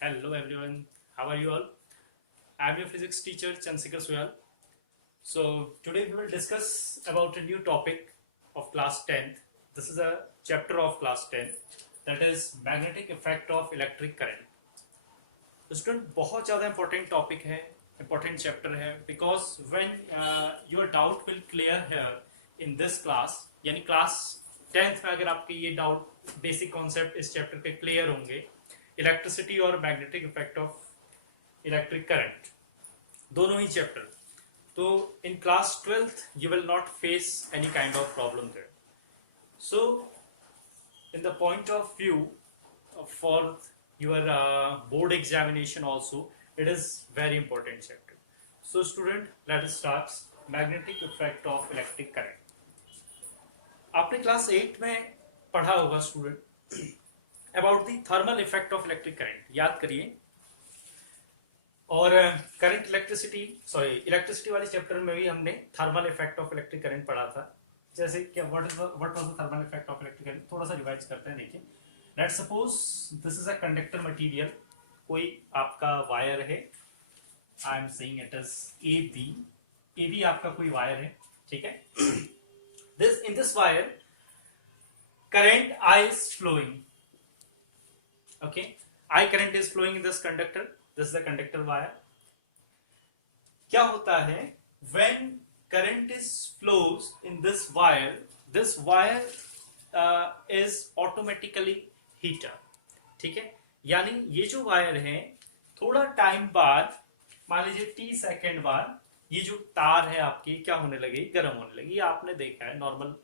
Hello everyone, how are you all? I am your physics teacher Chansikar Suyal. So today we will discuss about a new topic of class 10th. This is a chapter of class 10, that is magnetic effect of electric current. तो student बहुत ज़्यादा important topic है, important chapter है, because when your doubt will clear here in this class, यानी class 10th में अगर आपके ये डाउट बेसिक कॉन्सेप्ट इस चैप्टर के क्लियर होंगे, इलेक्ट्रिसिटी और magnetic effect of electric current, दोनों ही चैप्टर, तो in class 12th you will not face any kind of problem there. So in the point of view for your board examination also, it is very important chapter. So student, let us start magnetic effect of electric current. आपने class 8 में पढ़ा होगा student about the thermal effect of electric current, याद करिए. और current electricity वाले chapter में भी हमने thermal effect of electric current पढ़ा था. जैसे क्या what was the thermal effect of electric current, थोड़ा सा रिवाइज करते हैं. देखिए, let's suppose this is a conductor material, कोई आपका वायर है, I am saying it is A B आपका कोई वायर है, ठीक है. This in this wire current I is flowing, okay, I current is flowing in this conductor, this is the conductor wire. क्या होता है when current is flows in this wire is automatically heat up, ठीक है. यानी ये जो wire है थोड़ा टाइम बाद, मान लीजिए t सेकेंड बाद, ये जो तार है आपकी क्या होने लगी, गर्म होने लगी. आपने देखा है नॉर्मल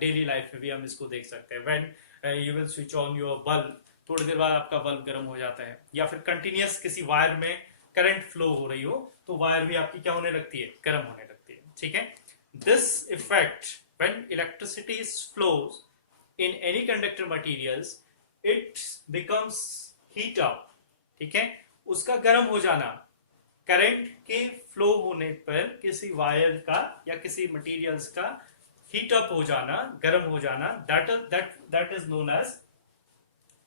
डेली लाइफ में भी हम इसको देख सकते हैं. When you will switch on your bulb, थोड़ी देर बाद आपका बल्ब गर्म हो जाता है, या फिर कंटिन्यूस किसी वायर में करंट फ्लो हो रही हो तो वायर भी आपकी क्या होने लगती है, गर्म होने लगती है, ठीक है. This effect when electricity is flows in any conductor materials, it becomes heat up, ठीक है. उसका गर्म हो जाना, करंट के फ्लो होने पर किसी वायर का या किसी मटेरियल्स का हीट अप हो जाना, गर्म हो जाना, that is known as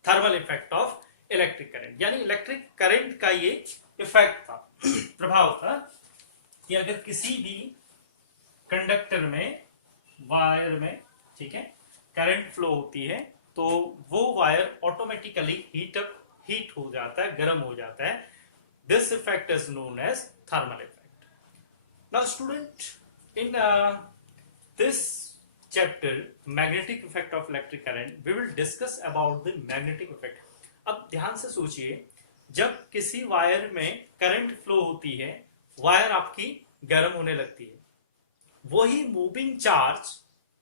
thermal effect of electric current. यानी इलेक्ट्रिक करंट का ये इफेक्ट था, प्रभाव था, कि अगर किसी भी कंडक्टर में, वायर में, ठीक है, करंट फ्लो होती है तो वो वायर ऑटोमेटिकली हीट हो जाता है, गर्म हो जाता है. This effect is known as thermal effect. Now student, in this chapter magnetic effect of electric current we will discuss about the magnetic effect. अब ध्यान से सोचिए, जब किसी वायर में करंट फ्लो होती है, वायर आपकी गर्म होने लगती है, वही मूविंग चार्ज,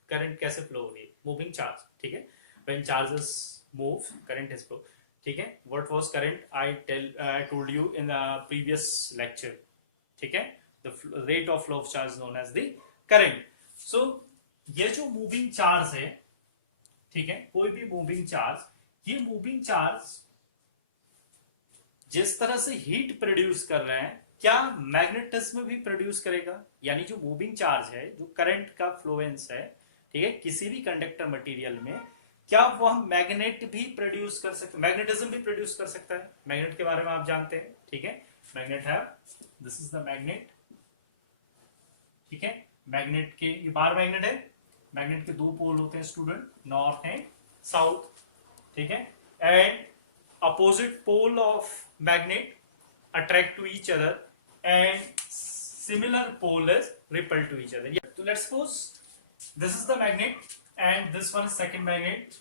करंट कैसे फ्लो हो रही है, मूविंग चार्ज, ठीक है. When charges move, current is flow, ठीक है. What was current, I told you in the previous lecture, ठीक है. The rate of flow of charge known as the current. So ये जो मूविंग चार्ज है, ठीक है, कोई भी मूविंग चार्ज, ये मूविंग चार्ज जिस तरह से हीट प्रोड्यूस कर रहे हैं, क्या मैग्नेटिज्म भी प्रोड्यूस करेगा. यानी जो मूविंग चार्ज है, जो करंट का फ्लोएंस है, ठीक है, किसी भी कंडक्टर मटेरियल में, क्या वह मैग्नेट भी प्रोड्यूस कर सकता है, मैग्नेटिज्म भी प्रोड्यूस कर सकता है. मैग्नेट के बारे में आप जानते हैं, ठीक है. मैग्नेट है, दिस इज द मैग्नेट, ठीक है. मैग्नेट के ये बार मैग्नेट है, मैग्नेट के दो पोल होते हैं स्टूडेंट, नॉर्थ एंड साउथ, ठीक है. And opposite pole of magnet attract to each other and similar pole is repel to each other. Yeah. So let's suppose this is the magnet and this one is second magnet,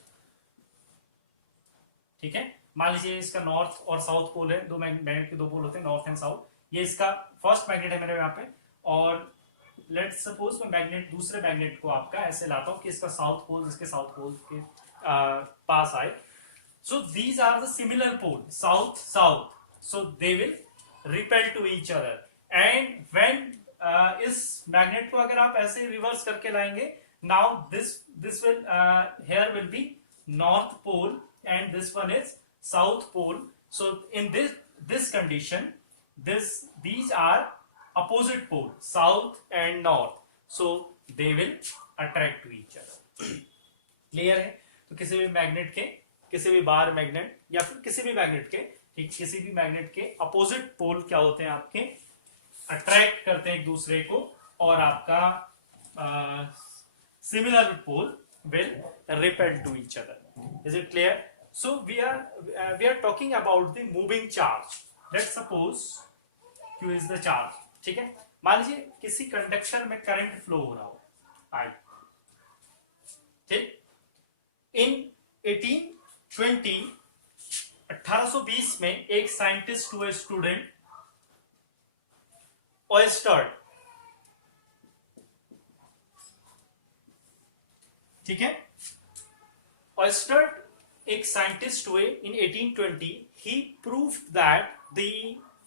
ठीक है. मान लीजिए इसका north और south pole है, दो magnet के दो पोल होते हैं, नॉर्थ एंड साउथ. ये इसका फर्स्ट मैग्नेट है मेरे यहाँ पे, और लेट्स सपोज मैं मैग्नेट, दूसरे मैग्नेट को आपका ऐसे लाता हूं कि इसका साउथ पोल इसके साउथ पोल के पास आए. So these are the similar poles, south. So they will repel to each other. And when इस मैग्नेट को अगर आप ऐसे रिवर्स करके लाएंगे, now this will here will be north pole and this one is south pole. So in this condition, these are opposite pole, south and north. So they will attract to each other. Clear है. तो किसी भी magnet के, किसी भी bar magnet या फिर किसी भी मैग्नेट के ठीक, किसी भी मैग्नेट के अपोजिट पोल क्या होते हैं आपके, अट्रैक्ट करते हैं एक दूसरे को, और आपका similar pole will repel to each other. Is it clear? So we are talking about the moving charge. Let's suppose Q is the charge, ठीक है। मान लीजिए किसी कंडक्टर में करंट फ्लो हो रहा हो I, ठीक। इन 1820 में एक साइंटिस्ट हुए स्टूडेंट ऑयस्टर्ड, ठीक है। ऑयस्टर्ड एक साइंटिस्ट हुए इन 1820। He proved that the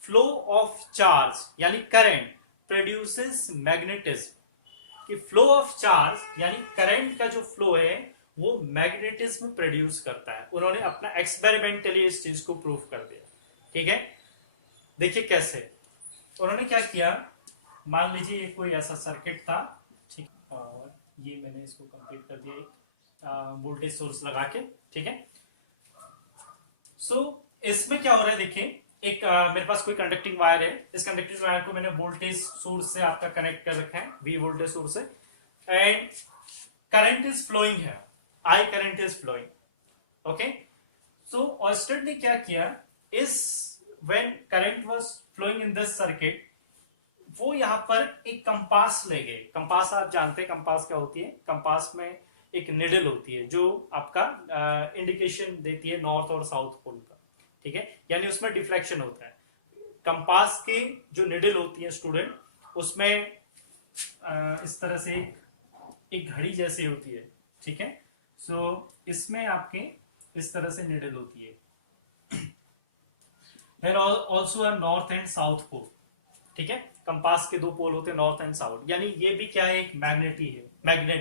flow of charge यानी करंट प्रोड्यूसेस मैग्नेटिज्म, कि फ्लो ऑफ चार्ज यानी करंट का जो फ्लो है वो मैग्नेटिज्म प्रोड्यूस करता है। उन्होंने अपना एक्सपेरिमेंटली इस चीज को प्रूव कर दिया, ठीक है। देखिए कैसे उन्होंने क्या किया। मान लीजिए ये कोई ऐसा सर्किट था, ठीक, और ये मैंने इसको कंप्लीट कर दिया एक वोल्टेज सोर्स लगा के, ठीक है। सो इसमें क्या हो रहा है, देखिए एक मेरे पास कोई कंडक्टिंग वायर है। इस कंडक्टिंग वायर को मैंने वोल्टेज सोर्स से आपका कनेक्ट कर रखा है, V वोल्टेज सोर्स से, एंड करंट इज फ्लोइंग है, I current is flowing, okay. So ऑयस्टर्ड ने क्या किया, इस when current was flowing in this circuit, वो यहां पर एक कंपास ले गए। कंपास आप जानते हैं कंपास क्या होती है। कंपास में एक निडल होती है जो आपका इंडिकेशन देती है नॉर्थ और साउथ पोल का, ठीक है, यानी उसमें डिफ्लेक्शन होता है। कंपास के जो निडल होती है स्टूडेंट, उसमें इस तरह से एक घड़ी जैसी होती है, ठीक है। सो इसमें आपके इस तरह से निडल होती है। There also a north and south pole, ठीक है। कंपास के दो पोल होते हैं, नॉर्थ एंड साउथ, यानी ये भी क्या है, एक मैग्नेट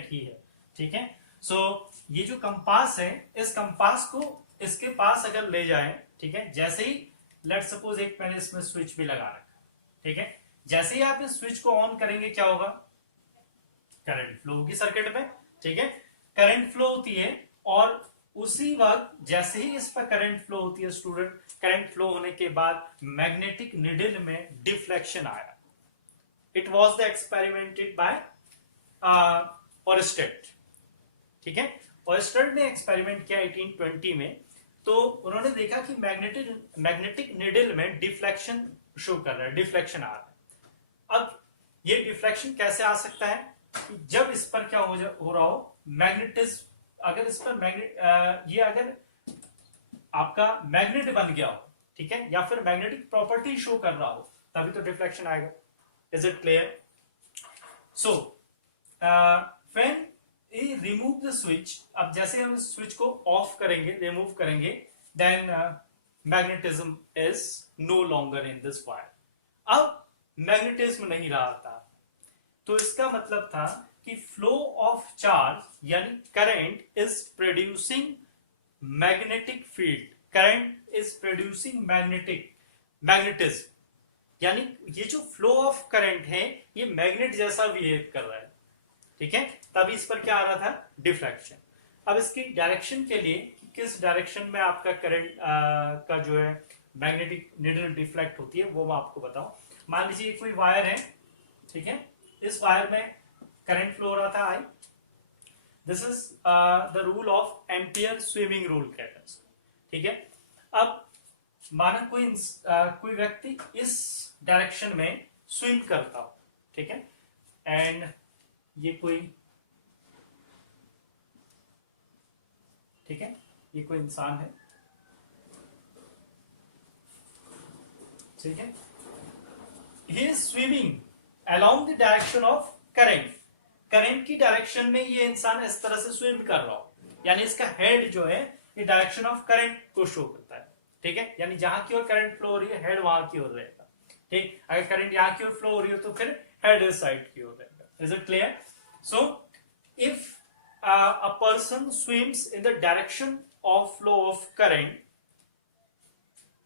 ही है, ठीक है। सो ये जो कंपास है, इस कंपास को इसके पास अगर ले जाए, ठीक है, जैसे ही लेट सपोज एक मैंने इसमें स्विच भी लगा रखा, ठीक है, जैसे ही आप इस स्विच को ऑन करेंगे क्या होगा, करंट फ्लो होगी सर्किट में, ठीक है। करंट फ्लो होती है, और उसी वक्त जैसे ही इस पर करंट फ्लो होती है स्टूडेंट, करंट फ्लो होने के बाद मैग्नेटिक निडल में डिफ्लेक्शन आया। It was the experimented by ऑयस्टर्ड, ठीक है। ऑयस्टर्ड ने एक्सपेरिमेंट किया 1820 में, तो उन्होंने देखा कि मैग्नेटिक निडल में डिफ्लेक्शन शो कर रहा है, डिफ्लेक्शन आ रहा है। अब ये डिफ्लेक्शन कैसे आ सकता है, जब इस पर क्या हो रहा हो, मैग्नेटिज्म, अगर इस पर ये अगर आपका मैग्नेट बन गया हो, ठीक है, या फिर मैग्नेटिक प्रॉपर्टी शो कर रहा हो, तभी तो डिफ्लेक्शन आएगा। Is it clear? So when remove the switch, अब जैसे हम स्विच को ऑफ करेंगे, रिमूव करेंगे, then magnetism is no longer in this wire. अब मैग्नेटिज्म नहीं रहा था, तो इसका मतलब था कि फ्लो ऑफ चार्ज यानी current is producing magnetic field, current is producing magnetism, यानी ये जो फ्लो ऑफ करंट है ये मैग्नेट जैसा बिहेव कर रहा है, ठीक है। तभी इस पर क्या आ रहा था, डिफ्लेक्शन। अब इसकी डायरेक्शन के लिए कि किस डायरेक्शन में आपका करंट का जो है मैग्नेटिक निडल डिफ्लेक्ट होती है, वो मैं आपको बताऊं। मान लीजिए कोई वायर है, ठीक है, इस वायर में करंट फ्लो हो रहा था I। This is the rule of ampere swimming rule कहते हैं, ठीक है। अब माना कोई व्यक्ति इस डायरेक्शन में स्विम करता हो, ठीक है, एंड ये कोई, ठीक है, ये कोई इंसान है, ठीक है, he is swimming along the direction of current. Current की डायरेक्शन में ये इंसान इस तरह से स्विम कर रहा हो, यानी इसका हेड जो है ये डायरेक्शन ऑफ करंट को शो करता है, ठीक है, यानी जहां की ओर करंट फ्लो हो रही है हेड वहां की ओर रहेगा, ठीक। अगर करंट यहां की ओर फ्लो हो रही हो तो फिर हेड इस साइड की ओर रहेगा। Is it clear? So if a person swims in the direction of flow of current,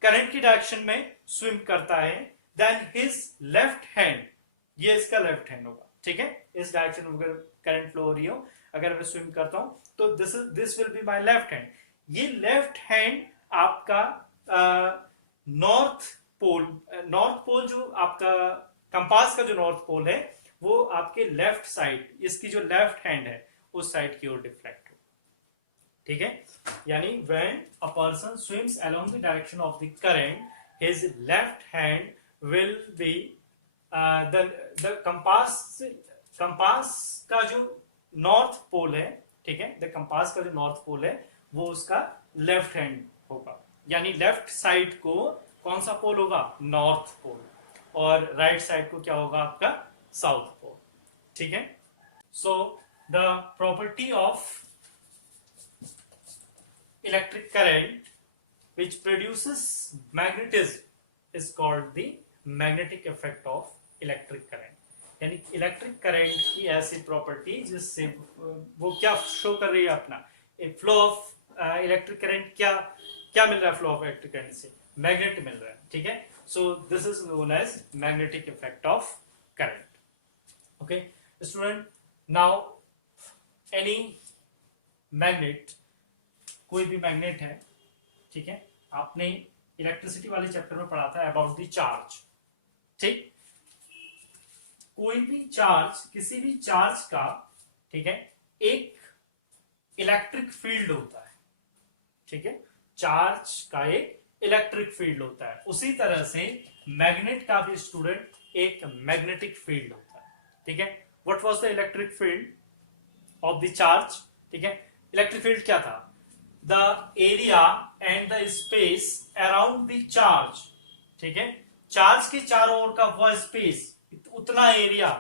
current की डायरेक्शन में स्विम करता है, देन हिज लेफ्ट हैंड, ये इसका लेफ्ट हैंड होगा, ठीक है, इस डायरेक्शन में अगर करंट फ्लो हो रही हो, अगर मैं स्विम करता हूं तो this will be my left hand. ये लेफ्ट हैंड आपका नॉर्थ पोल, नॉर्थ पोल जो आपका कंपास का जो नॉर्थ पोल है वो आपके लेफ्ट साइड, इसकी जो लेफ्ट हैंड है उस साइड की ओर डिफ्लेक्ट हो, ठीक है। यानी when a person swims along the direction of the current, his left hand will be the compass का जो नॉर्थ पोल है, ठीक है, द कंपास का जो नॉर्थ पोल है वो उसका लेफ्ट हैंड होगा, यानी लेफ्ट साइड को कौन सा पोल होगा, नॉर्थ पोल, और राइट साइड को क्या होगा आपका, साउथ पोल, ठीक है। So the property of electric current which produces magnetism is called the magnetic effect of electric current। यानी इलेक्ट्रिक करंट की ऐसी प्रॉपर्टी जिससे वो क्या शो कर रही है, अपना फ्लो ऑफ इलेक्ट्रिक करंट, क्या क्या मिल रहा है फ्लो ऑफ इलेक्ट्रिक करंट से, मैग्नेट मिल रहा है, ठीक है। So this is known as magnetic effect of current. Okay student, now any magnet, कोई भी मैग्नेट है, ठीक है, आपने इलेक्ट्रिसिटी वाले चैप्टर में पढ़ा था अबाउट द चार्ज, ठीक, कोई भी चार्ज, किसी भी चार्ज का, ठीक है, एक इलेक्ट्रिक फील्ड होता है, ठीक है, चार्ज का एक इलेक्ट्रिक फील्ड होता है, उसी तरह से मैग्नेट का भी स्टूडेंट एक मैग्नेटिक फील्ड होता है, ठीक है। What was the electric field of the charge, ठीक है, इलेक्ट्रिक फील्ड क्या था, the area and the space around the charge, ठीक है, चार्ज के चारों ओर का वह स्पेस, उतना एरिया,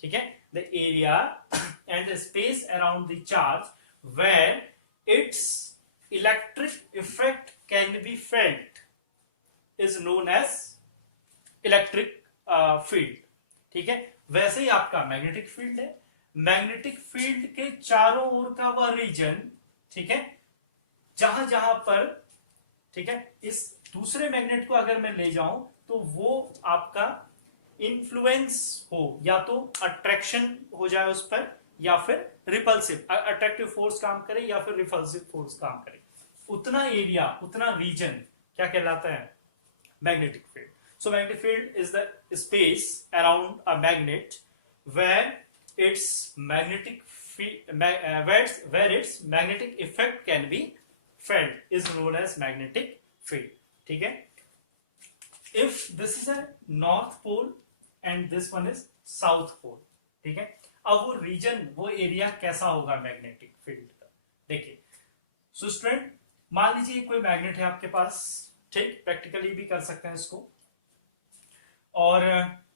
ठीक है, the area and the space around the charge where its electric effect can be felt is known as electric field, ठीक है। वैसे ही आपका मैग्नेटिक फील्ड है, मैग्नेटिक फील्ड के चारों ओर का वह रीजन, ठीक है, जहां जहां पर, ठीक है, इस दूसरे मैग्नेट को अगर मैं ले जाऊं तो वो आपका इन्फ्लुएंस हो, या तो अट्रैक्शन हो जाए उस पर, या फिर रिपल्सिव, अट्रैक्टिव फोर्स काम करे या फिर रिपल्सिव फोर्स काम करे, उतना एरिया, उतना रीजन क्या कहलाता है, magnetic field. So magnetic field is the space around a magnet where its magnetic where its magnetic effect can be felt is known as magnetic field, ठीक है। if this is a north pole and this one is south pole, ठीक है, अब वो reason, वो area कैसा होगा magnetic field का, देखिए। सो स्टूडेंट, मान लीजिए कोई मैग्नेट है आपके पास, ठीक, प्रैक्टिकली भी कर सकते हैं इसको, और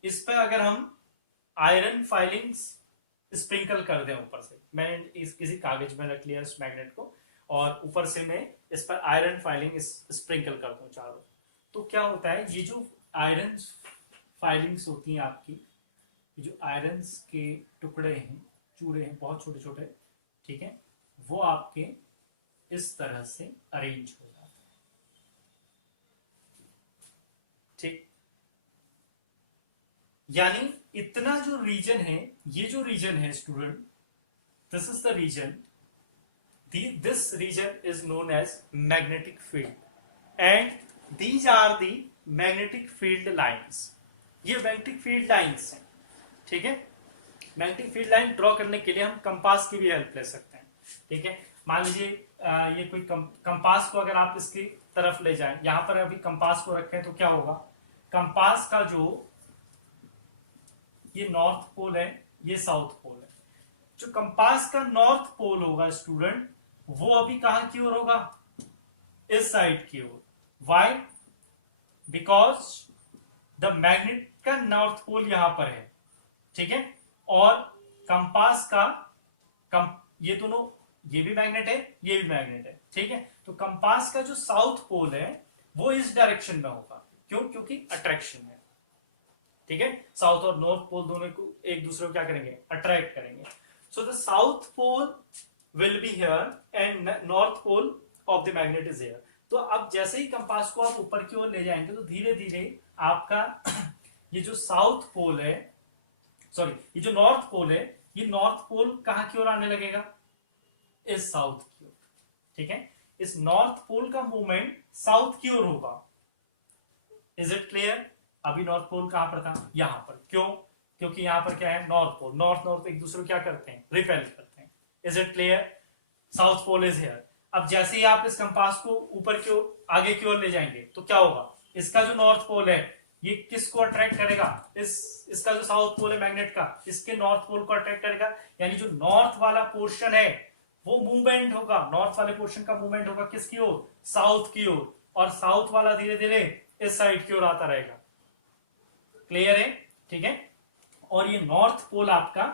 इस पर अगर हम आयरन फाइलिंग्स स्प्रिंकल कर दें ऊपर से, मैंने इस किसी कागज में रख लिया इस मैग्नेट को, और ऊपर से मैं इस पर आयरन फाइलिंग स्प्रिंकल कर दूं चारों, तो क्या होता है, ये जो आयरन फाइलिंग्स होती हैं आपकी, ये जो आयरन के टुकड़े हैं, चूड़े हैं, बहुत छोटे छोटे, ठीक है, वो आपके इस तरह से अरेंज हो जाते हैं, ठीक, यानी इतना जो रीजन है, ये जो रीजन है student, this is the region, this region is known as magnetic field and these are the magnetic field lines। ये magnetic field lines हैं, ठीक है। magnetic field line ड्रॉ करने के लिए हम कंपास की भी हेल्प ले सकते हैं, ठीक है। मान लीजिए ये कोई कंपास को अगर आप इसकी तरफ ले जाएं, यहां पर अभी कंपास को रखें तो क्या होगा, कंपास का जो ये नॉर्थ पोल है, ये साउथ पोल है, जो कंपास का नॉर्थ पोल होगा स्टूडेंट, वो अभी कहां की ओर होगा, इस साइड की ओर। वाई, बिकॉज द मैग्नेट का नॉर्थ पोल यहां पर है, ठीक है, और कंपास का ये दोनों, ये भी मैग्नेट है, ये भी मैग्नेट है, ठीक है, तो कंपास का जो साउथ पोल है वो इस डायरेक्शन में होगा, क्यों, क्योंकि अट्रैक्शन है, ठीक है, साउथ और नॉर्थ पोल दोनों को एक दूसरे को क्या करेंगे, अट्रैक्ट करेंगे। So the south pole will be here and north pole of the magnet is here। तो अब जैसे ही कंपास को आप ऊपर की ओर ले जाएंगे तो धीरे धीरे आपका ये जो साउथ पोल है, सॉरी, ये जो नॉर्थ पोल है, ये नॉर्थ पोल कहां की ओर आने लगेगा, इस साउथ की ओर, ठीक है, इस नॉर्थ पोल का मूवमेंट साउथ की ओर होगा, इज इट क्लियर? अभी नॉर्थ पोल कहां पर था? यहां पर। क्यों? क्योंकि यहां पर क्या है, नॉर्थ पोल, नॉर्थ एक दूसरे को क्या करते हैं, रिपेल करते हैं। Is it clear? South pole is here. अब जैसे ही आप इस कंपास को ऊपर की ओर, आगे की ओर ले जाएंगे तो क्या होगा, इसका जो नॉर्थ पोल है ये किसको अट्रैक्ट करेगा, इसका जो साउथ पोल है मैग्नेट का, इसके नॉर्थ पोल को अट्रैक्ट करेगा। यानी जो नॉर्थ वाला पोर्शन है वो मूवमेंट होगा, नॉर्थ वाले पोर्शन का मूवमेंट होगा किसकी ओर, साउथ की ओर, और साउथ वाला धीरे धीरे इस साइड की ओर आता रहेगा। क्लियर है? ठीक है। और ये नॉर्थ पोल आपका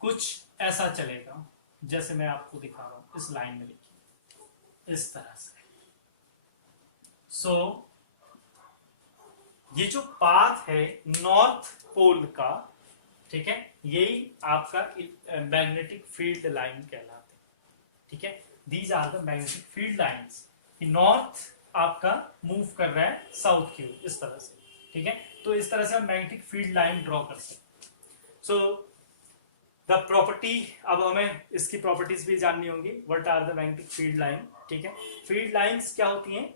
कुछ ऐसा चलेगा, जैसे मैं आपको दिखा रहा हूं, इस लाइन में लिखिए इस तरह से। सो ये जो पाथ है नॉर्थ पोल का, ठीक है, यही आपका मैग्नेटिक फील्ड लाइन कहलाते हैं। ठीक है, these are the magnetic field lines. North आपका मूव कर रहा है साउथ की ओर इस तरह से। ठीक है, तो इस तरह से हम मैग्नेटिक फील्ड लाइन ड्रॉ कर सकते हैं। सो द प्रॉपर्टी, अब हमें इसकी प्रॉपर्टीज भी जाननी होंगी। What are the magnetic field line? ठीक है, फील्ड लाइंस क्या होती हैं?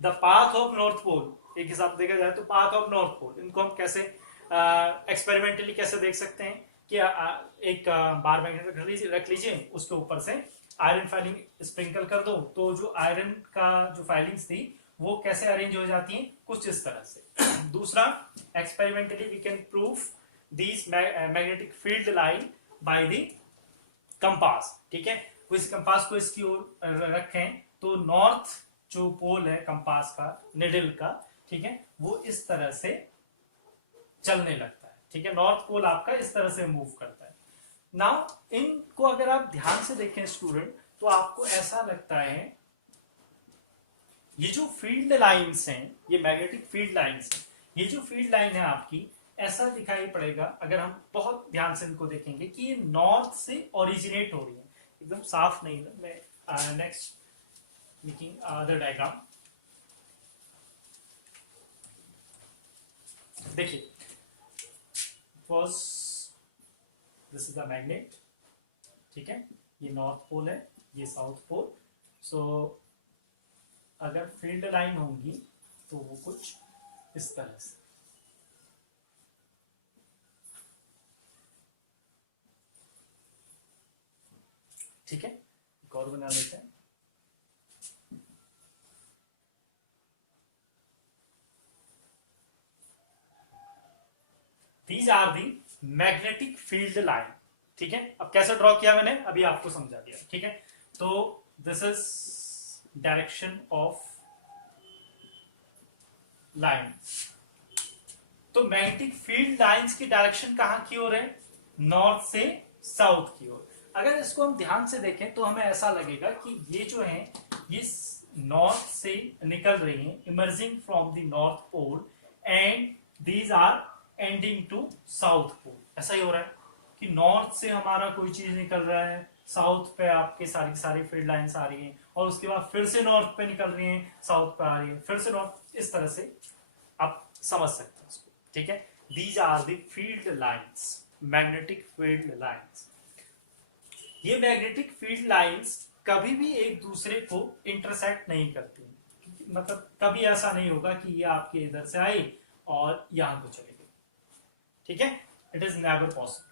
The path of north pole, एक हिसाब से देखा जाए तो पाथ ऑफ नॉर्थ पोल, इनको हम कैसे एक्सपेरिमेंटली कैसे देख सकते हैं कि एक बार मैग्नेट रख लीजिए, उसके ऊपर से आयरन फाइलिंग स्प्रिंकल कर दो, तो जो आयरन का जो फाइलिंग्स थी वो कैसे अरेंज हो जाती हैं, कुछ इस तरह से। दूसरा, experimentally we can prove this magnetic field line by the compass. ठीक है, वो इस कंपास को इसकी ओर रखें तो नॉर्थ जो पोल है कंपास का, निडल का, ठीक है, वो इस तरह से चलने लगता है। ठीक है, नॉर्थ पोल आपका इस तरह से मूव करता है। नाउ इनको अगर आप ध्यान से देखें स्टूडेंट, तो आपको ऐसा लगता है ये जो फील्ड लाइंस हैं, ये मैग्नेटिक फील्ड लाइंस हैं, ये जो फील्ड लाइन है आपकी, ऐसा दिखाई पड़ेगा अगर हम बहुत ध्यान से इनको देखेंगे कि ये नॉर्थ से ओरिजिनेट हो रही है। एकदम साफ नहीं है, मैं नेक्स्ट मेकिंग अदर डायग्राम। देखिए, दिस इज द मैग्नेट, ठीक है, ये नॉर्थ पोल है, ये साउथ पोल। सो अगर फील्ड लाइन होंगी तो वो कुछ इस तरह से, ठीक है, एक और बना लेते हैं। These are the magnetic field line. ठीक है, अब कैसे ड्रॉ किया मैंने, अभी आपको समझा दिया। ठीक है, तो this is direction of line. तो मैग्नेटिक फील्ड लाइंस की डायरेक्शन कहां की ओर है, नॉर्थ से साउथ की ओर। अगर इसको हम ध्यान से देखें तो हमें ऐसा लगेगा कि ये जो है ये नॉर्थ से निकल रही हैं, emerging from the north pole, and these are ending to south pole. ऐसा ही हो रहा है कि नॉर्थ से हमारा कोई चीज निकल रहा है, साउथ पे आपके सारी फील्ड लाइंस आ रही हैं, और उसके बाद फिर से नॉर्थ पे निकल रही हैं, साउथ पे आ रही है, फिर से नॉर्थ। इस तरह से आप समझ सकते हैं इसको। ठीक है, these are the field lines, magnetic field lines. ये मैग्नेटिक फील्ड लाइंस कभी भी एक दूसरे को इंटरसेक्ट नहीं करती, मतलब कभी ऐसा नहीं होगा कि ये आपके इधर से आई और यहां को चली गई। ठीक है, इट इज नेवर पॉसिबल।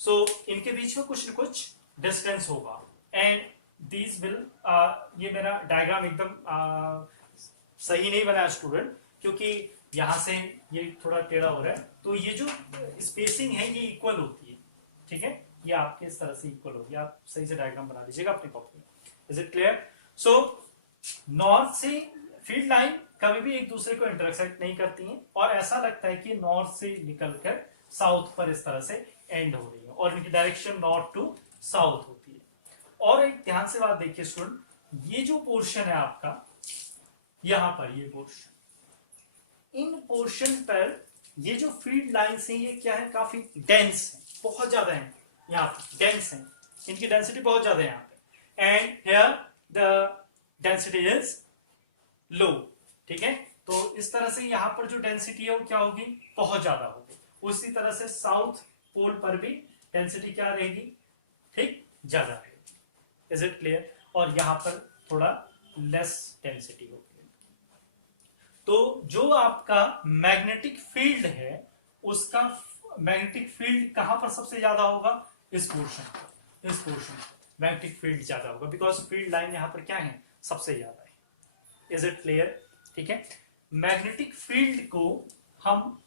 सो इनके बीच में कुछ न कुछ डिस्टेंस होगा, एंड दीज विल, ये मेरा डायग्राम एकदम सही नहीं बना स्टूडेंट, क्योंकि यहां से ये थोड़ा टेढ़ा हो रहा है, तो ये जो स्पेसिंग है ये इक्वल होती है। ठीक है, ये आपके इस तरह से इक्वल होगी। आप सही से डायग्राम बना लीजिएगा अपनी कॉपी में। Is it clear? So north से फील्ड लाइन कभी भी एक दूसरे को इंटरसेक्ट नहीं करती हैं, और ऐसा लगता है कि नॉर्थ से निकलकर साउथ पर इस तरह से एंड हो रही है, और इनकी डायरेक्शन नॉर्थ टू साउथ होती है। और एक ध्यान से बात देखिए स्टूडेंट, ये जो पोर्शन है आपका यहां पर, ये पोर्शन, इन पोर्शन पर ये जो फील्ड लाइंस हैं ये क्या है, काफी डेंस है, बहुत ज्यादा है, यहाँ पे डेंस है, इनकी डेंसिटी बहुत ज्यादा है यहाँ पे, and here the density is low. ठीक है, तो इस तरह से यहाँ पर जो डेंसिटी है वो क्या होगी, बहुत ज्यादा होगी। उसी तरह से साउथ पोल पर भी डेंसिटी क्या रहेगी, ठीक, ज्यादा रहेगी। Is it clear? और यहाँ पर थोड़ा लेस डेंसिटी होगी। तो जो आपका मैग्नेटिक फील्ड है उसका मैग्नेटिक फील्ड कहां पर सबसे ज्यादा होगा, इस पोर्शन मैग्नेटिक फील्ड ज्यादा होगा, बिकॉज फील्ड लाइन यहां पर क्या है, सबसे ज्यादा है। Is it clear? ठीक है, मैग्नेटिक फील्ड को हम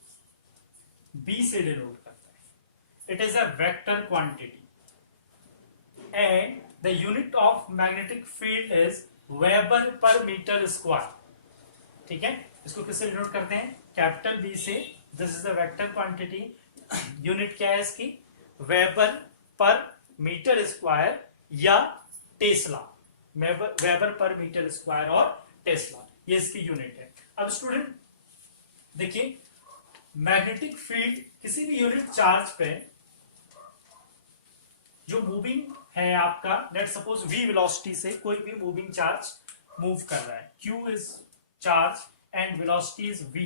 बी से डिनोट करते हैं। It is a vector quantity and the unit of magnetic field is weber per metre square. ठीक है, इसको किससे डिनोट करते हैं, कैपिटल बी से। This is the vector quantity, unit क्या है इसकी, वेबर पर मीटर स्क्वायर या tesla, weber per metre square और टेस्ला, ये इसकी यूनिट है। अब स्टूडेंट देखिए, मैग्नेटिक फील्ड किसी भी यूनिट चार्ज पे जो मूविंग है आपका, लेट सपोज v वेलोसिटी से कोई भी मूविंग चार्ज मूव कर रहा है, q is charge and velocity is v,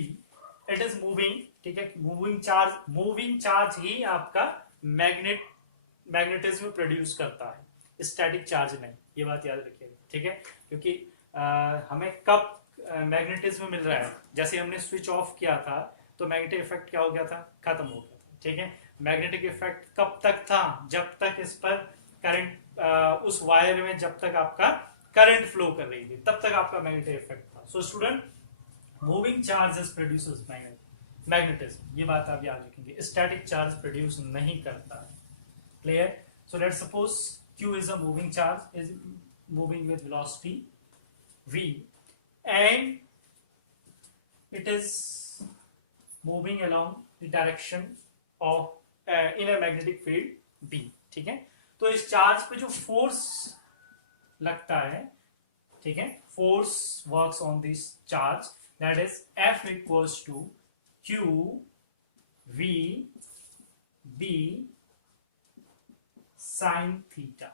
it is moving. ठीक है, मूविंग चार्ज ही आपका मैग्नेटिज्म प्रोड्यूस करता है, स्टैटिक चार्ज नहीं, ये बात याद रखिएगा। ठीक है, क्योंकि हमें कब मैग्नेटिज्म मिल रहा है, जैसे हमने स्विच ऑफ किया था तो मैग्नेटिक इफेक्ट क्या हो गया था, खत्म हो गया था। ठीक है, मैग्नेटिक इफेक्ट कब तक था, जब तक इस पर करंट, उस वायर में जब तक आपका करंट फ्लो कर रही थी तब तक आपका मैग्नेटिक इफेक्ट था। So student, moving charges produces magnetism, ये बात आप याद रखेंगे, स्टैटिक चार्ज प्रोड्यूस नहीं करता है। Clear? So let's suppose q is a moving charge, is moving with velocity v and it is moving along the direction of in a magnetic field b। ठीक है, तो इस चार्ज पे जो force लगता है, ठीक है, force works on this charge, that is F equals to q v b sine theta.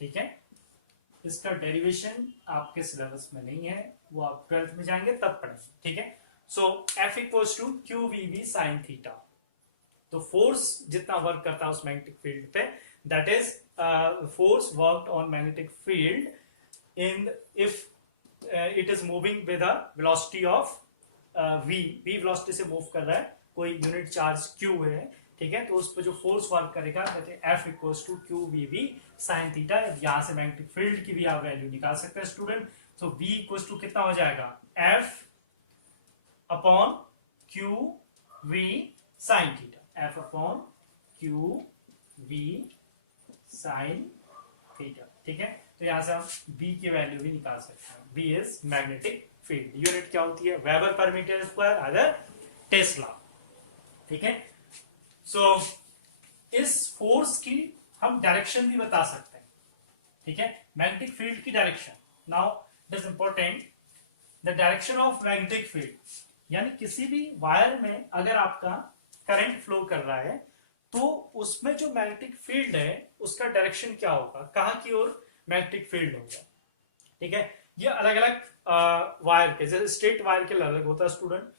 ठीक है, इसका डेरिवेशन आपके सिलेबस में नहीं है, वो आप 12th में जाएंगे तब पढ़ेंगे। ठीक है, so F equals to q v b sine theta. तो फोर्स जितना वर्क करता है उस मैग्नेटिक फील्ड पे, that is force worked on magnetic field in if it is moving with a velocity of v velocity से move कर रहा है, कोई यूनिट चार्ज q है। ठीक है, तो उस पर जो फोर्स वर्क करेगा F equals to q v b sine theta. यहां से मैग्नेटिक फील्ड की भी आप वैल्यू निकाल सकते हैं स्टूडेंट। तो V इक्वल्स टू कितना हो जाएगा, F upon q v sine theta, F upon q v sine theta. ठीक है, तो यहां से हम B की वैल्यू भी निकाल सकते हैं। B is magnetic field, unit क्या होती है, weber per metre square, other Tesla. ठीक है, सो इस फोर्स की हम डायरेक्शन भी बता सकते हैं। ठीक है, मैग्नेटिक फील्ड की direction. Now it is important, the direction of magnetic field, यानी किसी भी वायर में अगर आपका करंट फ्लो कर रहा है तो उसमें जो मैग्नेटिक फील्ड है उसका डायरेक्शन क्या होगा, कहां की ओर मैग्नेटिक फील्ड होगा। ठीक है, ये अलग अलग वायर के, जैसे स्ट्रेट वायर के अलग होता है स्टूडेंट,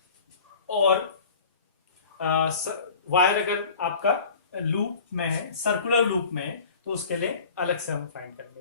और वायर अगर आपका लूप में है, सर्कुलर लूप में है, तो उसके लिए अलग से हम फाइंड करेंगे।